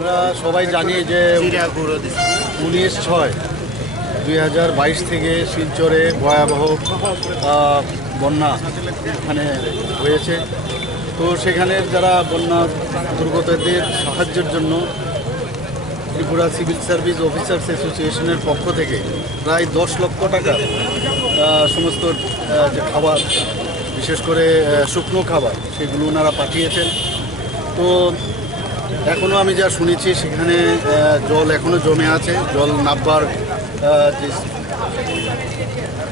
আমরা সবাই জানি যে 19/6/2022 থেকে শিলচরে ভয়াবহ বন্যা এখানে হয়েছে। তো সেখানে যারা বন্যা দুর্গতদের সাহায্যের জন্য ত্রিপুরা সিভিল সার্ভিস অফিসার্স অ্যাসোসিয়েশনের পক্ষ থেকে প্রায় 10 লক্ষ টাকা সমস্ত যে খাবার, বিশেষ করে শুকনো খাবার, সেগুলো ওনারা পাঠিয়েছেন। তো এখনও আমি যা শুনেছি সেখানে জল এখনও জমে আছে। জল নামবার যে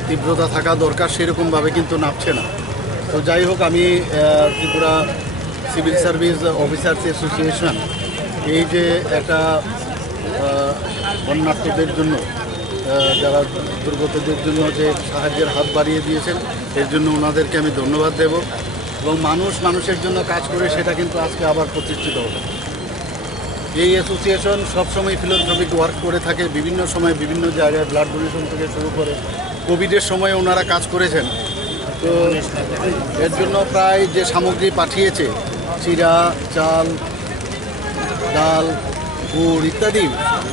তীব্রতা থাকা দরকার সেরকমভাবে কিন্তু নামছে না। তো যাই হোক, আমি Tripura civil service officers association এই যে একটা বন্যার্থদের জন্য, যারা দুর্গতদের জন্য যে সাহায্যের হাত বাড়িয়ে দিয়েছেন, এর জন্য ওনাদেরকে আমি ধন্যবাদ দেব। এবং মানুষের জন্য কাজ করে সেটা কিন্তু আজকে আবার প্রতিষ্ঠিত হবে। এই অ্যাসোসিয়েশন সবসময় ফিলান্থ্রপিক ওয়ার্ক করে থাকে, বিভিন্ন সময় বিভিন্ন জায়গায় ব্লাড ডোনেশন থেকে শুরু করে কোভিডের সময় ওনারা কাজ করেছেন। তো এর জন্য প্রায় যে সামগ্রী পাঠিয়েছে, চিরা, চাল, ডাল, গুড় ইত্যাদি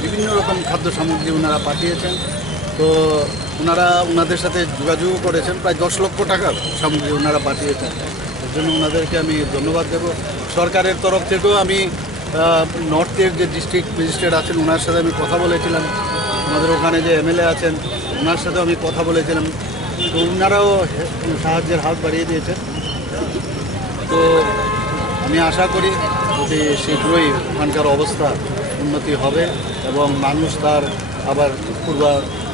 বিভিন্ন রকম খাদ্য সামগ্রী ওনারা পাঠিয়েছেন। তো ওনাদের সাথে যোগাযোগ করেছেন, প্রায় 10 লক্ষ টাকার সামগ্রী ওনারা পাঠিয়েছেন। এর জন্য ওনাদেরকে আমি ধন্যবাদ দেব। সরকারের তরফ থেকেও আমি নর্থের যে ডিস্ট্রিক্ট ম্যাজিস্ট্রেট আছেন ওনার সাথে আমি কথা বলেছিলাম, আমাদের ওখানে যে এমএলএ আছেন ওনার সাথেও আমি কথা বলেছিলাম। তো ওনারাও সাহায্যের হাত বাড়িয়ে দিয়েছেন। তো আমি আশা করি অতি শীঘ্রই ওখানকার অবস্থা উন্নতি হবে এবং মানুষ তার আবার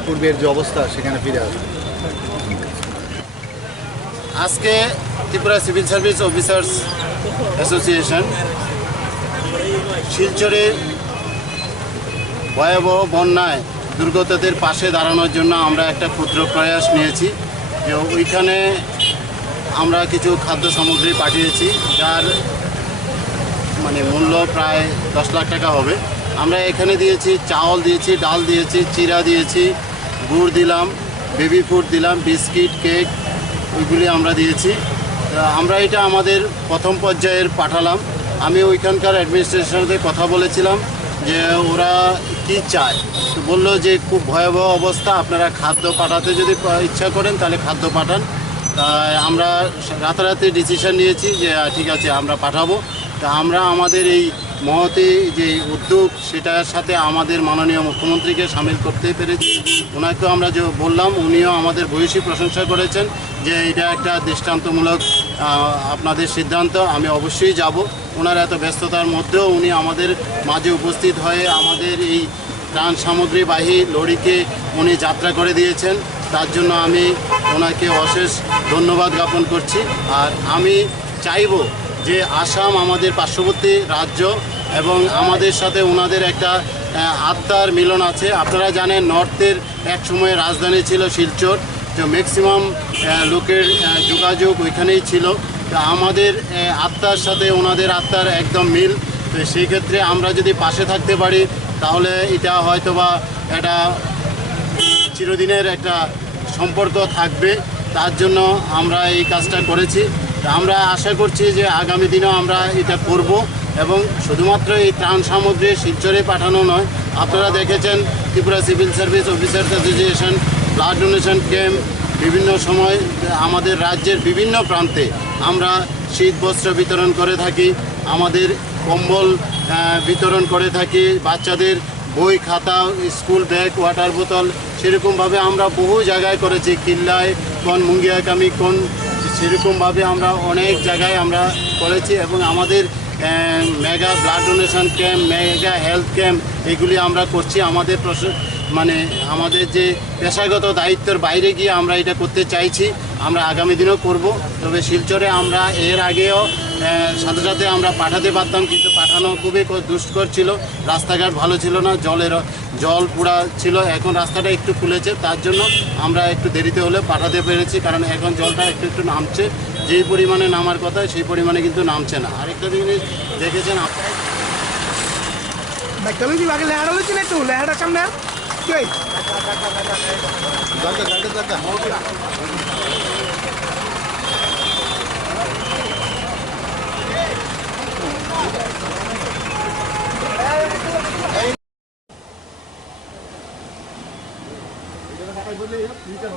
পূর্বের যে অবস্থা সেখানে ফিরে আসবে। আজকে Tripura civil service officers association শিলচরে ভয়াবহ বন্যায় দুর্গতদের পাশে দাঁড়ানোর জন্য আমরা একটা ক্ষুদ্র প্রয়াস নিয়েছি। যে ওইখানে আমরা কিছু খাদ্য সামগ্রী পাঠিয়েছি, যার মূল্য প্রায় 10 লাখ টাকা হবে। আমরা এখানে দিয়েছি চাউল দিয়েছি, ডাল দিয়েছি, চিরা দিয়েছি, গুড় দিলাম, বেবি ফুড দিলাম, বিস্কিট, কেক, ওইগুলি আমরা দিয়েছি। আমরা এটা আমাদের প্রথম পর্যায়ের পাঠালাম। আমি ওইখানকার অ্যাডমিনিস্ট্রেশনদের কথা বলেছিলাম যে ওরা কি চায়। তো বললো যে খুব ভয়াবহ অবস্থা, আপনারা খাদ্য পাঠাতে যদি ইচ্ছা করেন তাহলে খাদ্য পাঠান। তাই আমরা রাতারাতি ডিসিশন নিয়েছি যে ঠিক আছে আমরা পাঠাবো। তা আমরা আমাদের এই মহতি যে উদ্যোগ সেটার সাথে আমাদের মাননীয় মুখ্যমন্ত্রীকে সামিল করতে পেরেছি। ওনাকেও আমরা যে বললাম, উনিও আমাদের ভূয়সী প্রশংসা করেছেন যে এটা একটা দৃষ্টান্তমূলক আপনাদের সিদ্ধান্ত, আমি অবশ্যই যাব। ওনার এত ব্যস্ততার মধ্যেও উনি আমাদের মাঝে উপস্থিত হয়ে আমাদের এই ত্রাণ সামগ্রীবাহী লরিকে উনি যাত্রা করে দিয়েছেন। তার জন্য আমি ওনাকে অশেষ ধন্যবাদ জ্ঞাপন করছি। আর আমি চাইব যে আসাম আমাদের পার্শ্ববর্তী রাজ্য এবং আমাদের সাথে ওনাদের একটা আত্মার মিলন আছে। আপনারা জানেন নর্থের এক সময় রাজধানী ছিল শিলচর, তো ম্যাক্সিমাম লোকের যোগাযোগ ওইখানেই ছিল। তো আমাদের আত্মার সাথে ওনাদের আত্মার একদম মিল। তো সেই ক্ষেত্রে আমরা যদি পাশে থাকতে পারি তাহলে এটা হয়তোবা একটা চিরদিনের একটা সম্পর্ক থাকবে। তার জন্য আমরা এই কাজটা করেছি। আমরা আশা করছি যে আগামী দিনেও আমরা এটা করব এবং শুধুমাত্র এই ত্রাণ সামগ্রী শিলচরে পাঠানো নয়, আপনারা দেখেছেন Tripura civil service officers association blood donation camp বিভিন্ন সময় আমাদের রাজ্যের বিভিন্ন প্রান্তে আমরা শীত বস্ত্র বিতরণ করে থাকি, আমাদের কম্বল বিতরণ করে থাকি, বাচ্চাদের বই খাতা, স্কুল ব্যাগ, ওয়াটার বোতল, সেরকমভাবে আমরা বহু জায়গায় করেছি। কিল্লায় কোন মুঙ্গিয়াকামি কোন, সেরকমভাবে আমরা অনেক জায়গায় আমরা করেছি। এবং আমাদের mega blood donation camp, mega health camp এগুলি আমরা করছি। আমাদের আমাদের যে পেশাগত দায়িত্বের বাইরে গিয়ে আমরা এটা করতে চাইছি, আমরা আগামী দিনেও করব। তবে শিলচরে আমরা এর আগেও সাথে সাথে আমরা পাঠাতে পারতাম, কিন্তু পাঠানো খুবই দুষ্কর ছিল, রাস্তাঘাট ভালো ছিল না, জল পুরা ছিল। এখন রাস্তাটা একটু খুলেছে, তার জন্য আমরা একটু দেরিতে হলে পাঠাতে পেরেছি, কারণ এখন জলটা একটু একটু নামছে। যেই পরিমাণে নামার কথা সেই পরিমাণে কিন্তু নামছে না। আরেকটা জিনিস দেখেছেন জায়গা টাকায় বলে 3টা